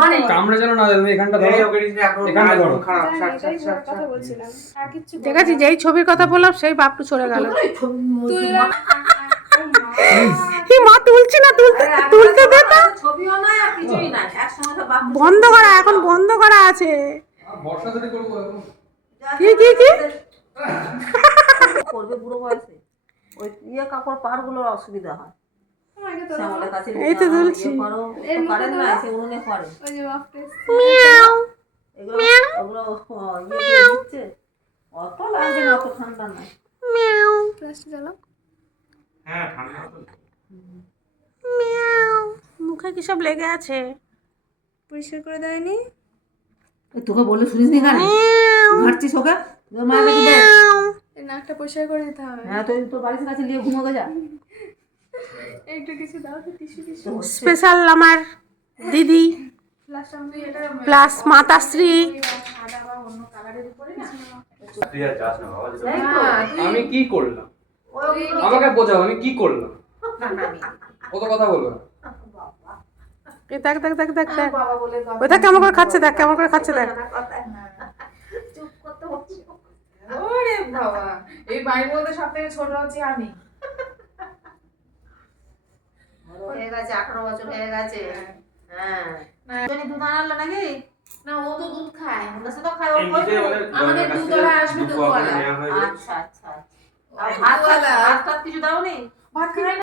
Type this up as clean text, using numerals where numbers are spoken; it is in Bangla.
মানে কামড়ে যেন না দেয়, তুমি এখানটা ধরো, এখানটা ধরো। ঠিক আছে, যেই ছবির কথা বললাম সেই বাপটু চলে গেল। মা তুলছি না, তুলতে দে তো। ছবিও নাই আর কিছুই নাই, একসঙ্গে সব বাপ বন্ধ করা, এখন বন্ধ করা আছে। বর্ষা যদি করবো এখন। কি কি কি করবে বুড়ো বয়সে, ওই কাপড় পাড় গুলোর অসুবিধা হয়। শ্যামলের কাছে এই তো তুলছি। করো, পারেন না, সে উনুনে করে মিয়াও এগুলো, ওগুলো দিয়ে দিচ্ছে। অত লাগছে না, অত ঠান্ডা নাই। মিয়াও প্লাস্টিক চালো। হ্যাঁ ঠান্ডা তো। মিয়াও মুখে কি সব লেগে আছে, পরিষ্কার করে দেয়নি। তোকে বলে শুনিস নি কানে ঘাটছিস ওকে, মায়ের কাছে দে। নাকটা পরিষ্কার করে দিতে হবে। হ্যাঁ তুই তোর বাড়ির কাছে নিয়ে ঘুমোকে যা। একটু কিছু দাও তো, টিস্যু টিস্যু। স্পেশাল আমার দিদি প্লাস মাতাশ্রী। আমি কি করলাম, আমাকে বোঝাও আমি কি করলাম, কত কথা বলবো। এই দেখ দেখ দেখ দেখ দেখ, ওই দেখ কেমন করে খাচ্ছে, দেখ কেমন করে খাচ্ছে, দেখ। চুপ করতে হচ্ছে। ওরে বাবা, এই বাড়ির মধ্যে সবথেকে ছোট হচ্ছে আমি। হয়ে গেছে 18 বছর হয়ে গেছে। হ্যাঁ তুমি দুধ আনলে নাকি? না, ও তো দুধ খায়। ওটা তো খায়, ওর আমাদের দুধওয়ালা আসবে, দুধওয়ালা। আচ্ছা আচ্ছা। আর ভাত কিছু দাও নি? ভাত খায় না।